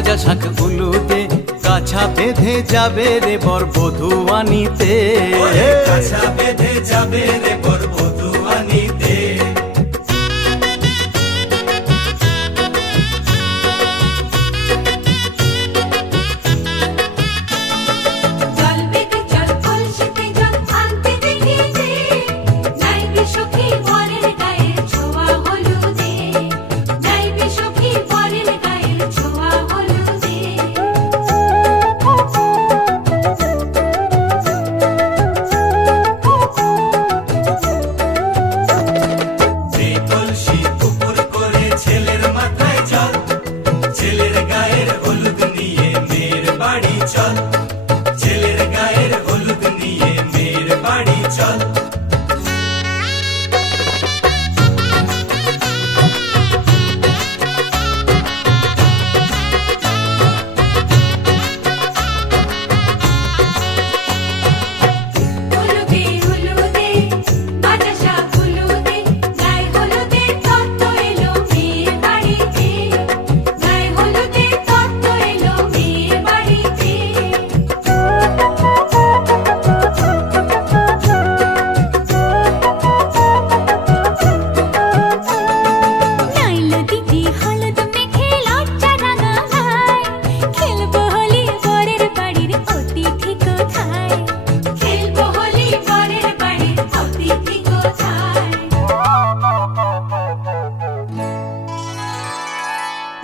ভাজা শাক উলুতে কাছা বেঁধে যাবে রে বর বধূ আনিতে, কাছা বেঁধে যাবে রে বর বধূ আনিতে।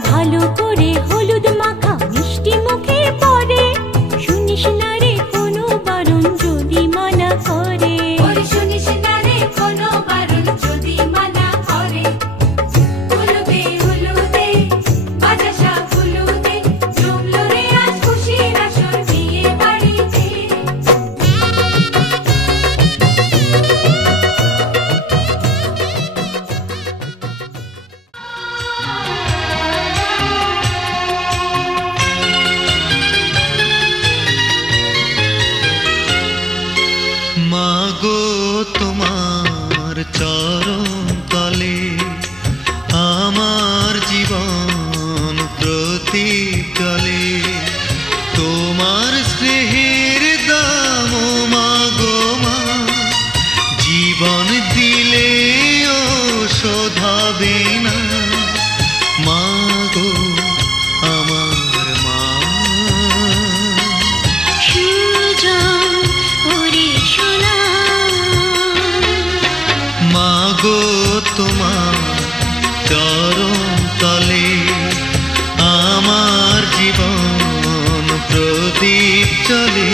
ভালো করে হলুদ মাখা মিষ্টি মুখে পড়ে, শুনিস না রে কোনো বারণ যদি মানা করে, শুনিস না রে কোনো বারণ যদি মানা করে। হলুদে হলুদে ভাজা শাক হলুদে জমলো রে আজ খুশির আসর বিয়ে বাড়িতে। মাগো তোমার চরণ তলে আমার জীবন প্রতীক চলে, তোমার স্নেহের দাম মাগো মা, জীবন দিলে ও শোধাবে না। মাগো আমার মা, মাগো তোমার চরণ তলে আমার জীবন প্রদীপ চলে।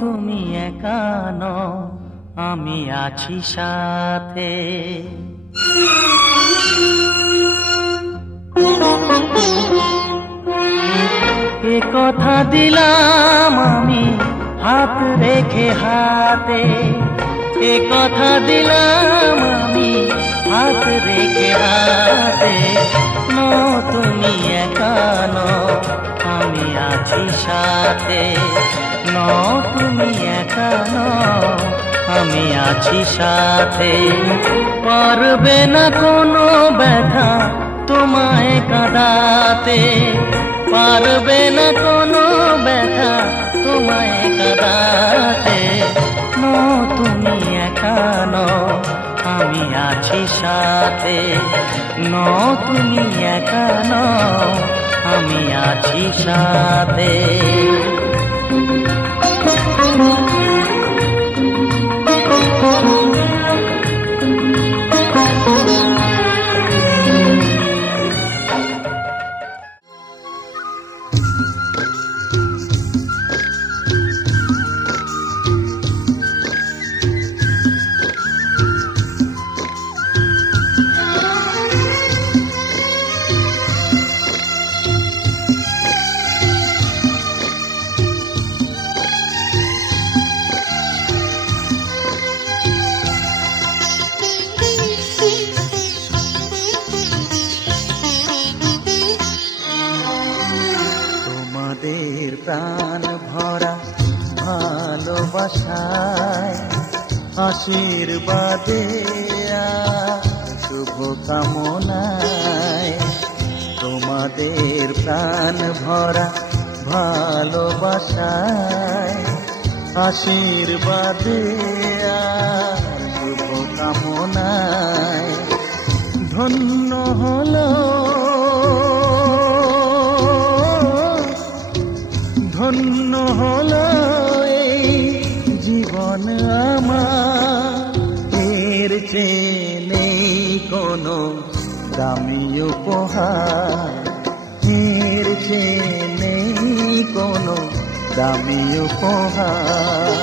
তুমি একা নও, আমি আছি সাথে। এ কথা দিলাম আমি হাত রেখে হাতে, এ কথা দিলাম আমি হাত রেখে হাতে। তুমি একা নও, আমি আছি সাথে। তুমি একা নও, আমি আছি সাথে। পারবে না কোনো ব্যথা তোমায় কাঁদাতে, পারবে না কোনো ব্যথা তোমায় কাঁদাতে। তুমি একা নও, আমি আছি সাথে। তুমি একা নও, আমি আছি সাথে। প্রাণ ভরা ভালোবাসায় আশীর্বাদে শুভ কামনায়, তোমাদের প্রাণ ভরা ভালোবাসায় আশীর্বাদে শুভ কামনায় ধন্য হলো ধন্য হলো এই জীবন আমার, এর চেয়ে নেই কোনো দামি উপহার, এর চেয়ে নেই কোনো দামি উপহার।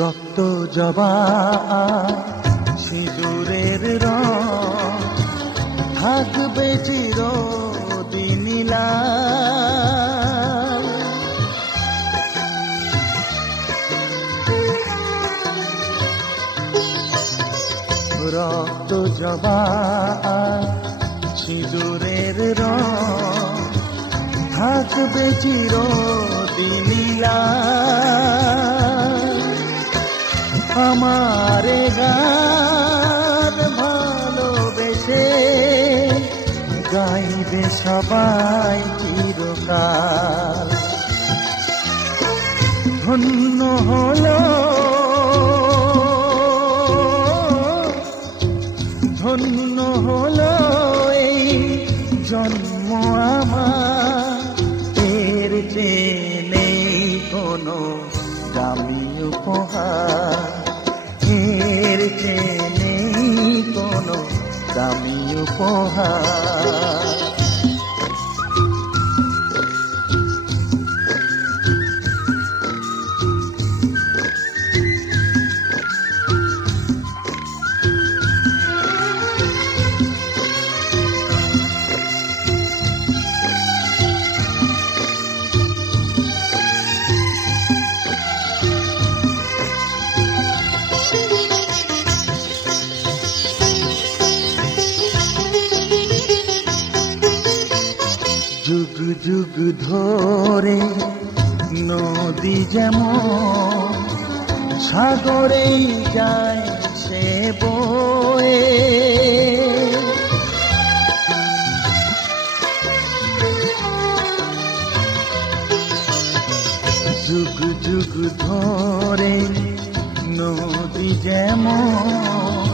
রক্ত জবা সিঁদুরের রং থাকবে চিরদিন লাল, রক্ত জবা সিঁদুরের রং থাকবে চিরদিন লাল। আমারে গান ভালোবেসে গাইবে সবাই চিরকাল। ধন্য হলো ধন্য হলো এই জন্ম আমার, এর চেয়ে নেই কোনো দামি উপহার, এর চেয়ে নেই কোনো দামি উপহার। যুগ যুগ ধরে নদী যেমন সাগরেই যায় সে বয়ে, যুগ ধরে নদী যেমন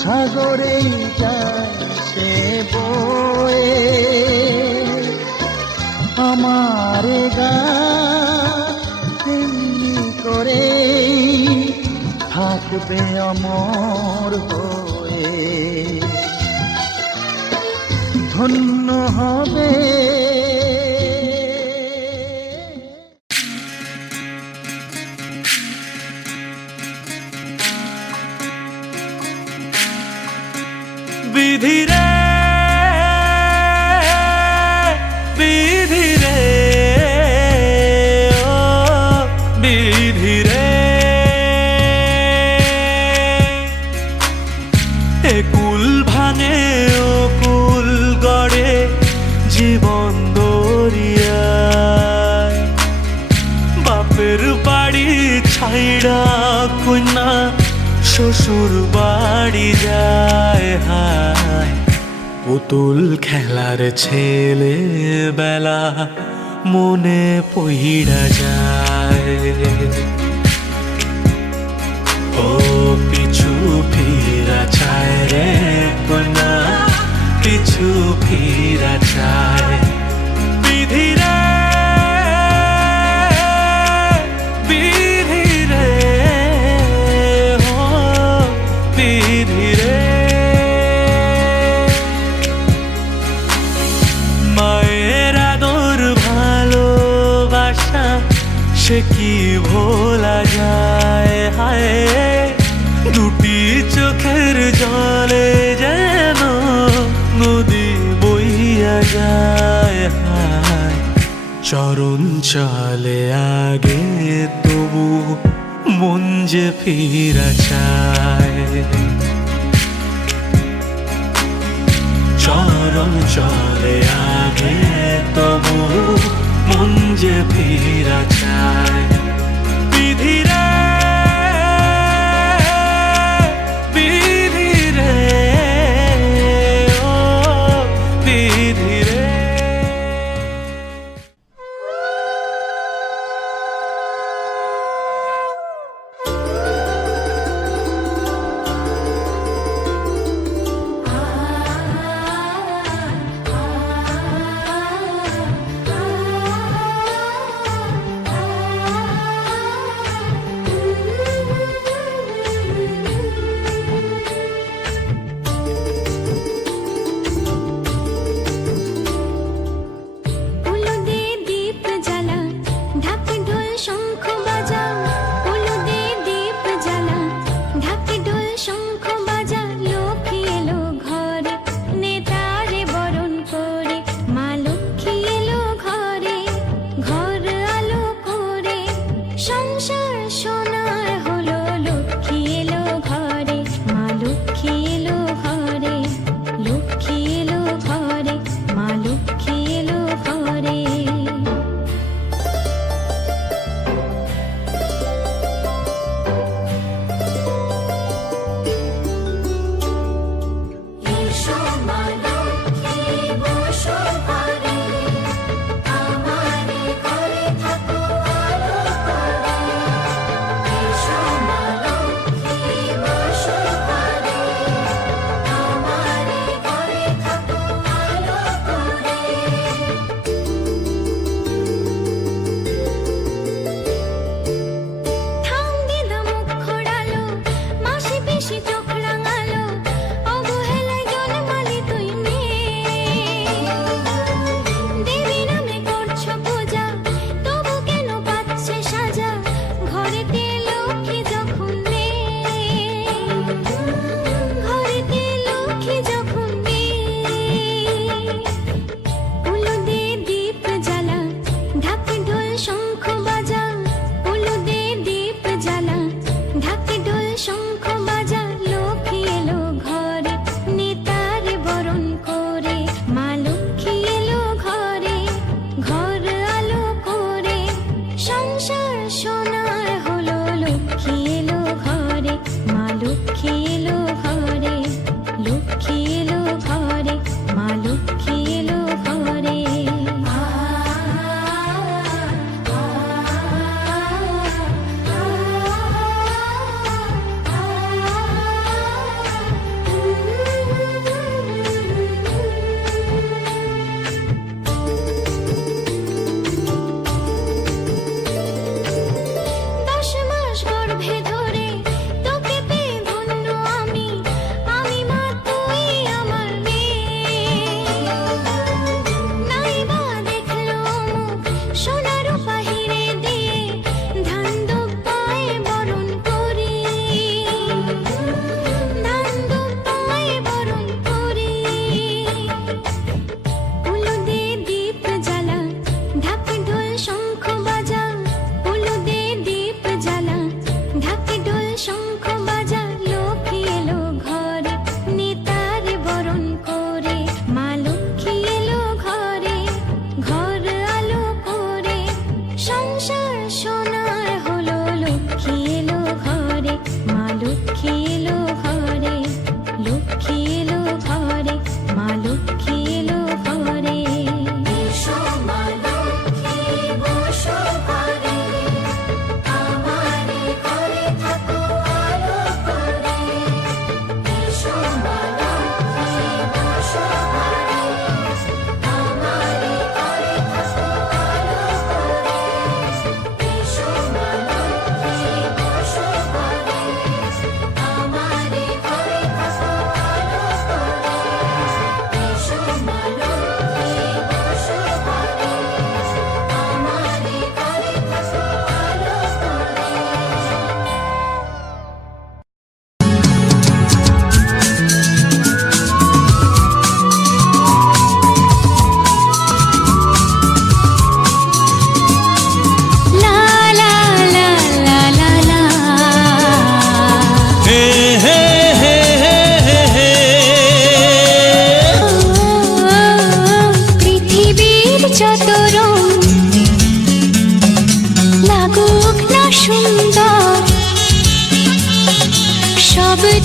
সাগরে যায় সে বয়ে, আমার গান তেমনি করে থাকবে অমর হয়ে, ধন্য হবে বিধি রে বিধি রে ও বিধি রে, এ কুল ভাঙে ও কুল গড়ে জীবন দরিয়ায়, বাপের বাড়ি ছাইড়া কন্যা শ্বশুর বাড়ি যায়, হায় পুতুল খেলার ছেলে বেলা মনে পইড়া যায়, ও পিছু ফিরা চায় রে কন্যা, পিছু ফিরা চায়। বিধি রে বিধি রে বিধি রে, মায়ের আদর ভালোবাসা সে কি ভোলা যায়, হায় দুটি চোখের জলে যেন নদী বইয়া যায়, হায় চরণ চলে আগে তবু মন যে ফিরা চায়, চরণ চলে আগে তবু মন যে ফিরা চায়। বিধি রে বিধি রে ও বিধি রে,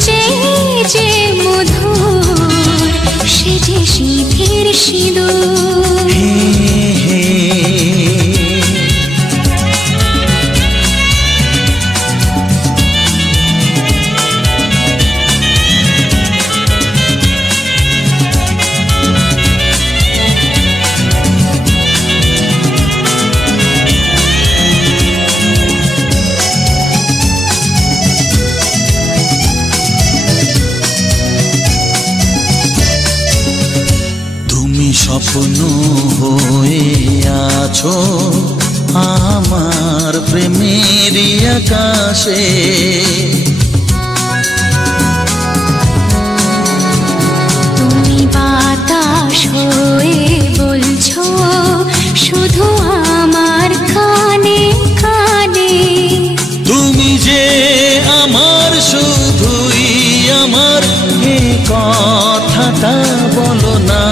চেয়ে যে মধুর সে যে সিঁথির সিঁদুর। স্বপ্ন হয়ে আছো আমার প্রেমের আকাশে, তুমি বাতাস হয়ে বলছো শুধু আমার কানে কানে, তুমি যে আমার শুধুই আমার এ কথাটা বলো না।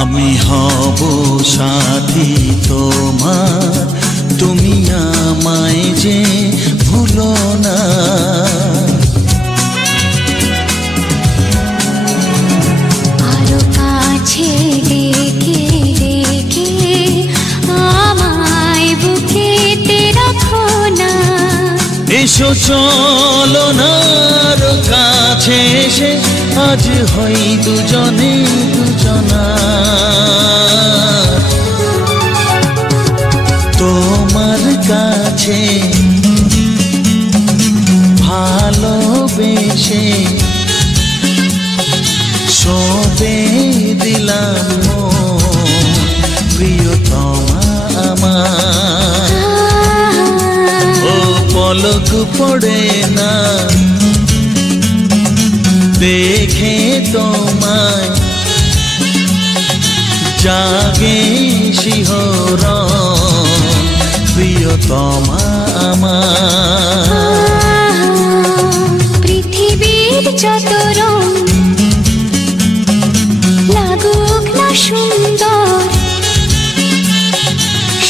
আমি হব সাথী তোমার, তুমি আমায় যে ভুলো না। আরো কাছে ডেকে ডেকে আমায় বুকেতে রাখো না। এসো চলো না আরো কাছে এসে আজ হই দুজনে দুজনা। তোমার কাছে ভালোবেসে সবে দিলাম প্রিয়তমা আমার। ও পলক পড়ে না দেখে তোমায়, জাগে শিহরণ প্রিয়তমা আমার। পৃথিবীর যত রং লাগুক না সুন্দর,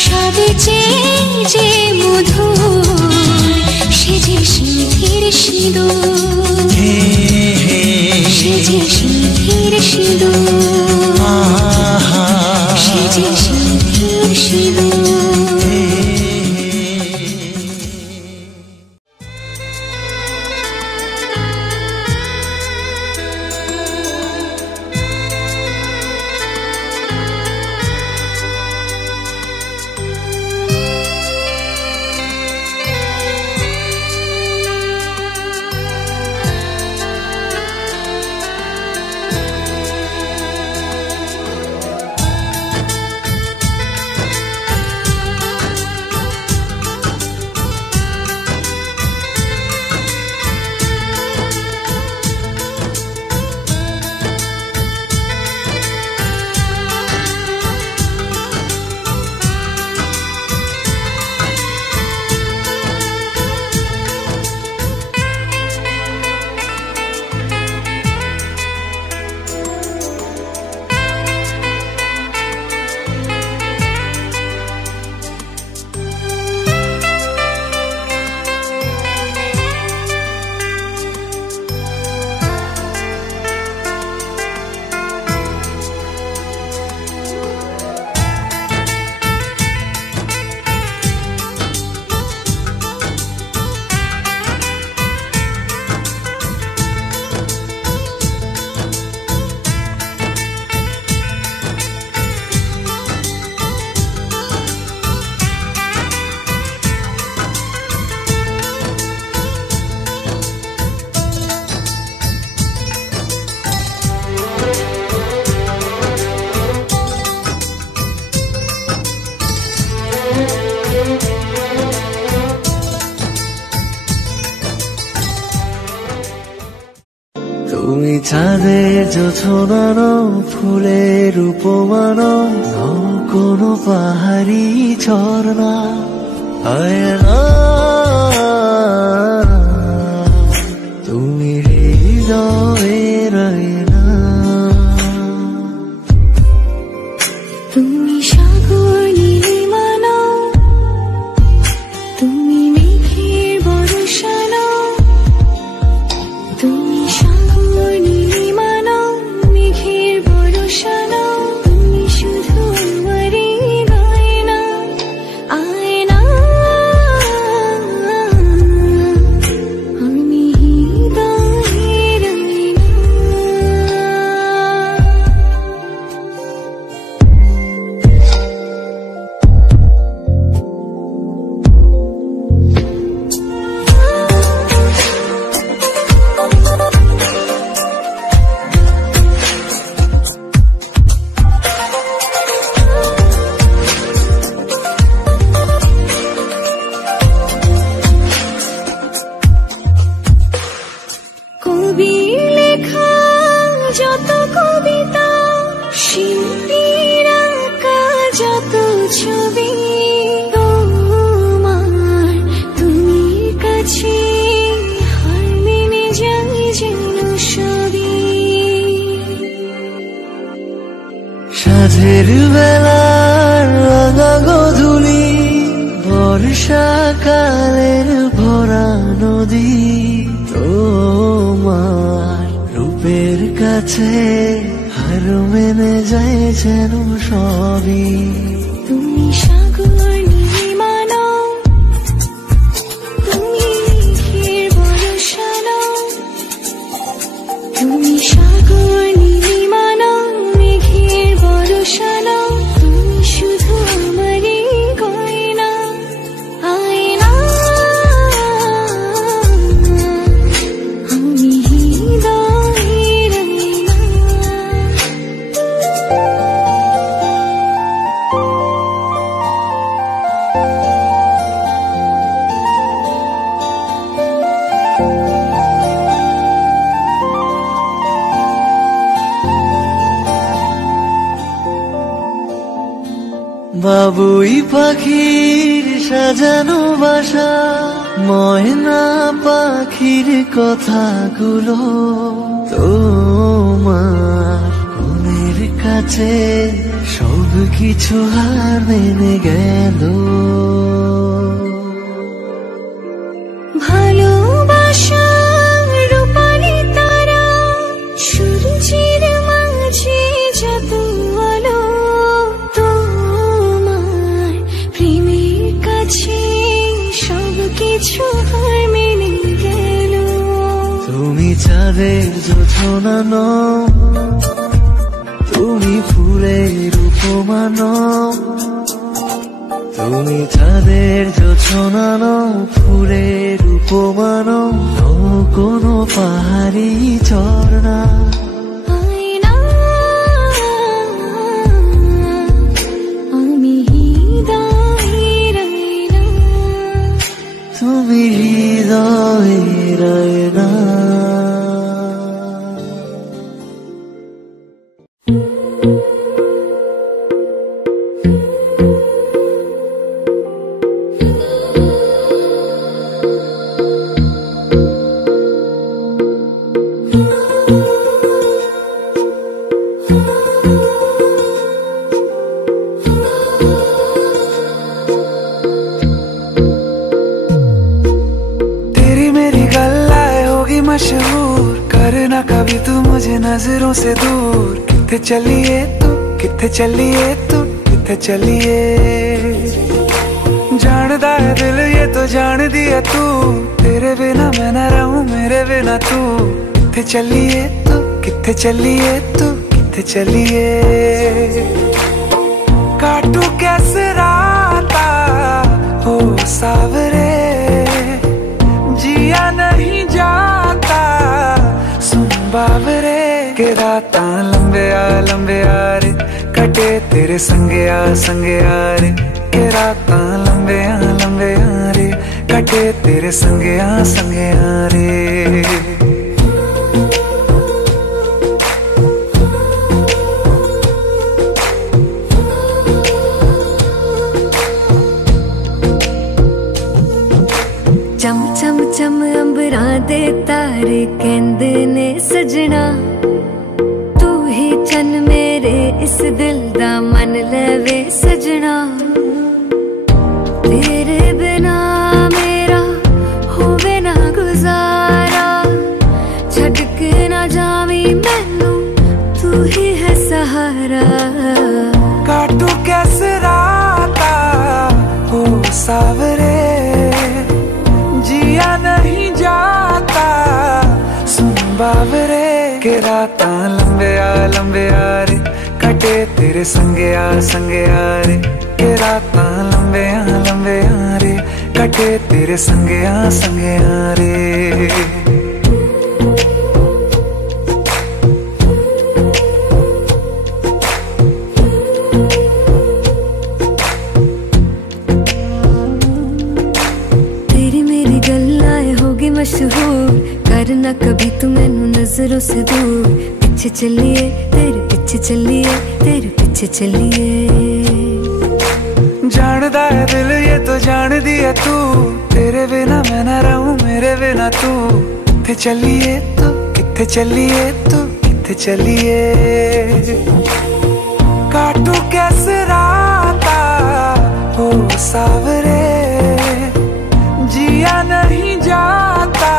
সবে চেয়ে যে মধুর সে যে সিঁথির সিঁদুর, সে যে সিঁথির সিঁদুর, সে যে সিঁথির সিঁদুর। চাঁদের জোছনানো ফুলের উপমানো নও কোনো পাহাড়ি ঝর্ণা আয়না তুমি হৃদয়ের আয়না তুমি সাগর নীলিমানো তুমি মেঘের বর্ষানো তুমি সাগর নীলিমানো মেঘের বর্ষানো তুমি শুধু আমারই গয়না আয়না আমি হৃদয়ের আয়না কবির লেখা যত কবিতা শিল্পীর আঁকা যত ছবি তোমার তুমি কাছে হার মেনে যাই যেন সবই সাঁঝের বেলার রাঙা গধূলি বর্ষাকালের ভরা নদী তোমার রূপের কাছে হার মেনে যায় যেন সবই তুমি সাগর নীলিমানো তুমি মেঘের বর্ষানো তুমি সাগর নীলিমানো মেঘের বর্ষানো তুমি শুধু আমারই গয়না আয়না আমি হৃদয়ের আয়না বাবুই পাখির সাজানো বাসা ময়না পাখির কথাগুলো তোমার মনের কাছে সব কিছু হার মেনে গেল ভালোবাসা রূপালি তারা সূর্যের মাঝে যত আলো তোমার প্রেমের কাছে সব কিছু হার মেনে গেল তুমি চাঁদের জোছনা নও তুমি ফুলের উপমা নও তুমি চাঁদের জোছনা নও ফুলের উপমা নও নও কোনো পাহাড়ি ঝর্ণা আয়না আমি হৃদয়ের আয়না তুমি হৃদয়ের আয়না मशहूर करना कभी तू मुझे नजरों से दूर किथे चलिए तू किथे चलिए तू किथे चलिए जानदा है दिल ये तो जान दिया तू तेरे बिना मैं न रहूं मेरे बिना तू किथे चलिए तू किथे चलिए तू किथे चलिए काटू कैसे राता हो सावरे जिया नहीं जाता सुन बाबरे के रात लंबे आ रे कटे तेरे संगे आ रे के रात लंबे आ रे कटे तेरे संगे आ रे दे तारे कहंदे ने सजना, तू ही चन मेरे इस दिल दा मन लवे सजना। तेरे बिना मेरा होवे ना गुजारा, छड़ के ना जावी मैनू तू ही है सहारा। काटू कैसे राता हो सावरे, जिया नहीं जाता सुन बावरे। के राता लंबे आ रे, कटे तेरे संगे आ रे। के राता लंबे आ रे, कटे तेरे संगे आ रे। मशहूर करना कभी तू मैनू नजरों से दूर, पीछे चलिए तेरे पीछे चलिए, तेरे पीछे चलिए। जानदा है दिल ये तो जान दिया तू, तेरे बिना मैं ना रहूं मेरे बिना तू। किथे चलिए तू, किथे चलिए तू, किथे चलिए। काटू कैसे राता हो सावरे, जिया नहीं जाता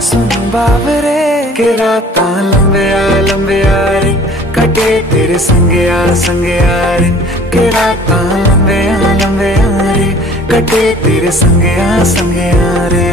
सुन बावरे। के राता लंबे आ रे, कटे तेरे संगे आ रे। के राता लंबे आ रे, कटे तेरे संगे आ रे।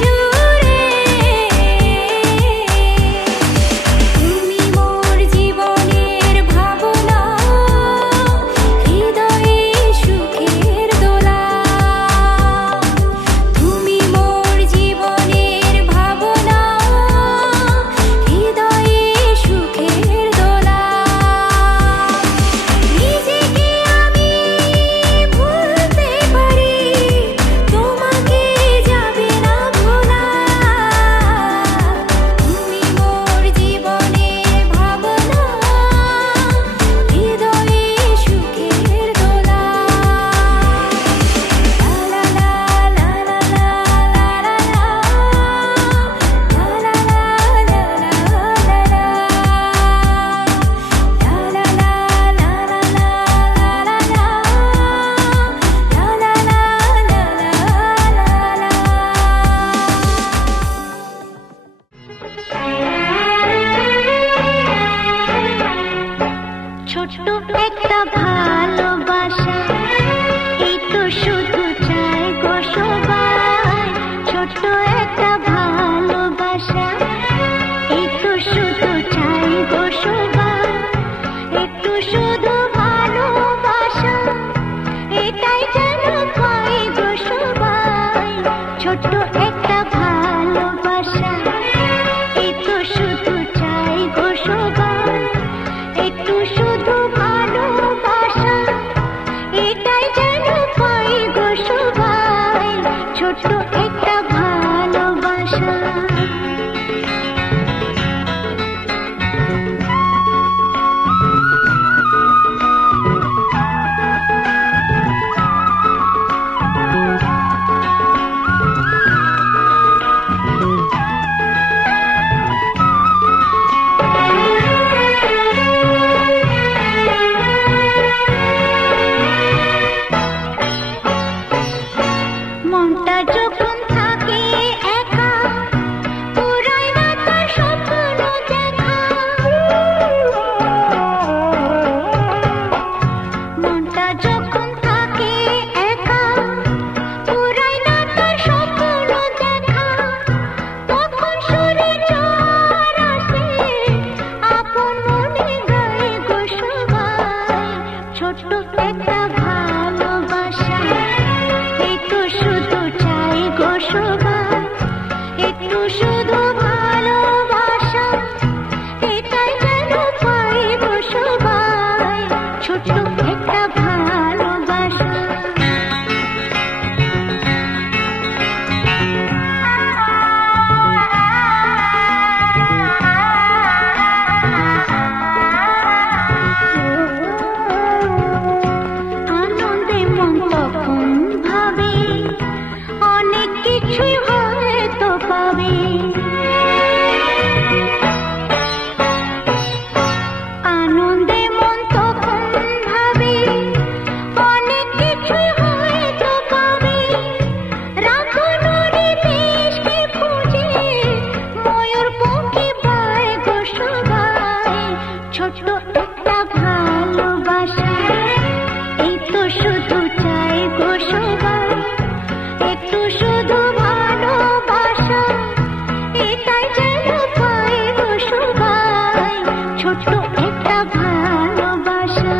জুড়ে ছোট্ট একটা ভালোবাসা। মনটা যখন থাকে একা পুরাই না তার স্বপ্ন দেখা। মনটা যখন থাকে একা পুরাই না তার স্বপ্ন দেখা। তখন সুরে ঝড় আসে আপন মনে গায়ে গো সবাই ছোট্ট একটা ভালোবাসা। একটু শুধু চাই গো সবাই, একটু শুধু ভালোবাসা, এটাই যেন পাই গো সবাই ছোট্ট একটা ভালোবাসা। আনন্দে মন তখন ভাবে অনেক কিছুই হয়তো পাবে। আনন্দে মন তখন ভাবে অনেক কিছুই হয়তো পাবে। রাখনুরি দেশকে খুঁজে ময়ূর পক্ষী পায় গো সবাই ছোট্ট একটা ভালোবাসা। এই তো শুধু চাই গো সবাই, একটু শুধু ভালোবাসা, এটাই যেন পাই গো সবাই ছোট্ট একটা ভালোবাসা।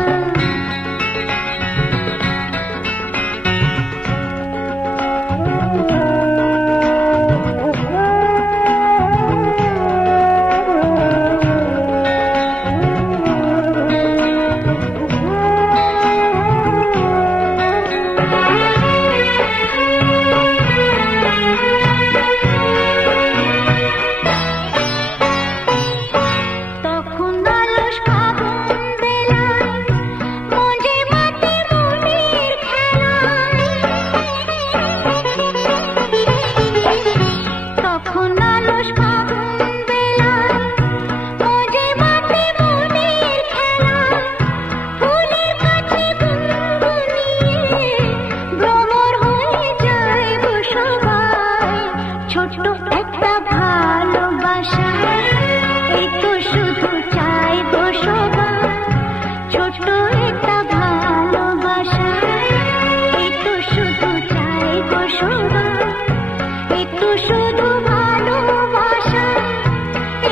তখন আলস ফাগুন বেলায় মঞ্জে মাটি মনের খেলায়। তখন আলস ফাগুন বেলায় মঞ্জে মাটি মনের খেলায়। ফুলের কাছে গুনগুনিয়ে ভ্রমর হয়ে যায় গো সবাই ছোট্ট একটা ভালোবাসা। এই তো শুধু চাই গো সবাই ছোট্ট একটা ভালোবাসা। এই তো শুধু চাই গো সবাই একটু শুধু ভালোবাসা,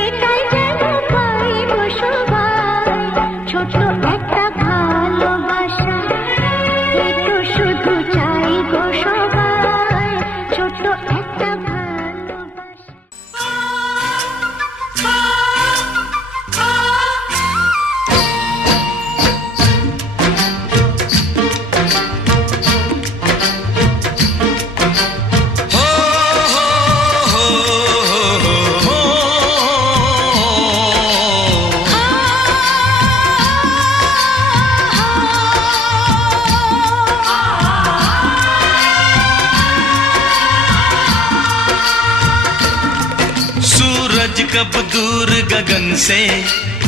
এটাই যেন পাই গো সবাই ছোট্ট একটা ভালোবাসা। একটু শুধু চাই গো সবাই ছোট্ট একটা ভালোবাসা। सूरज कब दूर गगन से,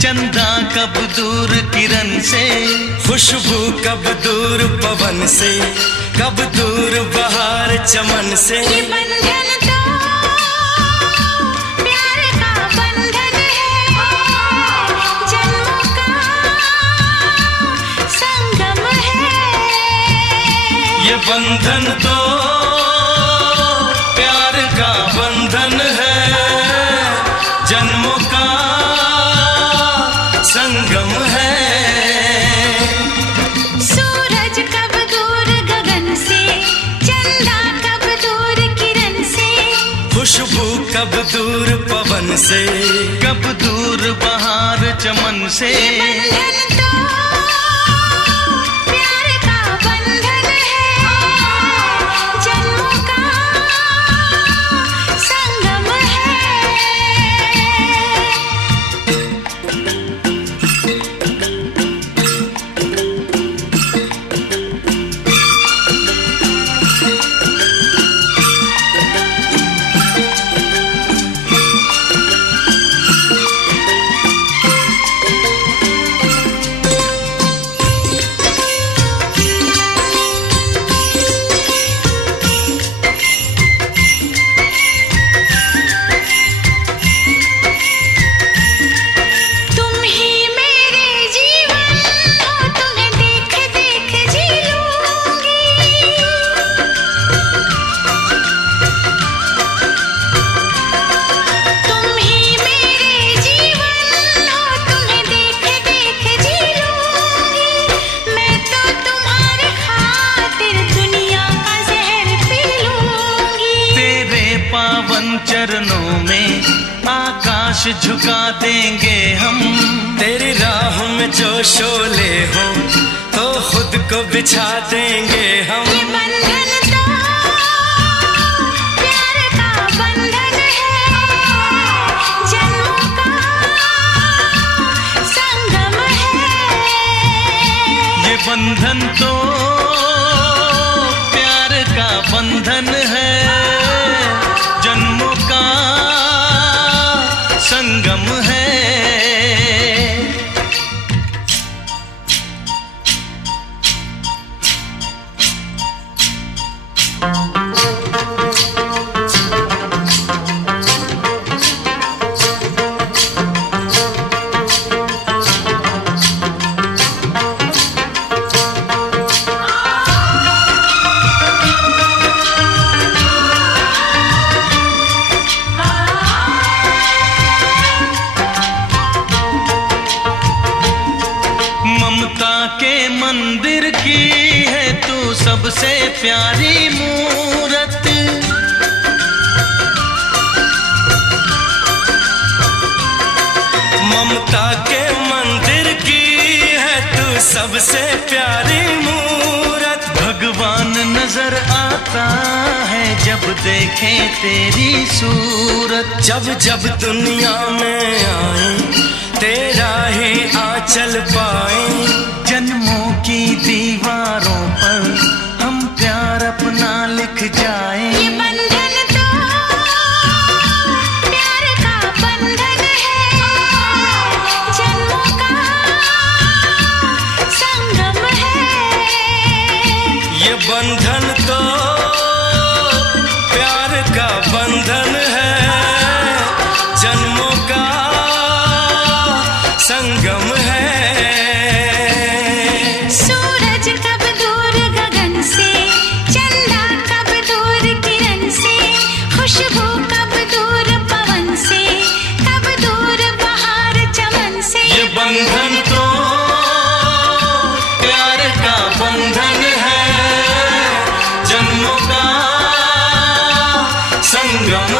चंदा कब दूर किरण से, खुशबू कब दूर पवन से, कब दूर बहार चमन से। ये बंधन तो प्यार का बंधन है, जन्मों का संगम है। ये बंधन तो प्यार का बंधन है, जन्मों का संगम है। सूरज कब दूर गगन से, चंदा कब दूर किरण से, खुशबू कब दूर पवन से, कब दूर बहार चमन से। बंधन तो प्यार का बंधन है, जन्मों का चरणों में आकाश झुका देंगे हम। तेरी राह में जो शोले हो तो खुद को बिछा देंगे हम। ये बंधन तो प्यार का बंधन है, जन्मों का संगम है। ये बंधन तो प्यार का बंधन है, जन्मों का संगम है। ममता के मंदिर की है तू सबसे प्यारी मूरत। ममता के मंदिर की है तू सबसे प्यारी मूरत। भगवान नजर आता है जब देखे तेरी सूरत। जब जब दुनिया में आए तेरा ही आंचल पाए। जन्मों की दीवारों पर हम प्यार अपना लिख जाए। ये बंधन तो प्यार का बंधन है, जन्मों का संगम है। ये बंधन तो प्यार का बंधन है, जन्मों का संगम है। सूरज कब दूर गगन से, चंदा कब दूर किरण से, खुशबू कब दूर पवन से, कब दूर बहार चमन से। ये बंधन तो प्यार का बंधन है, जन्मों का संगम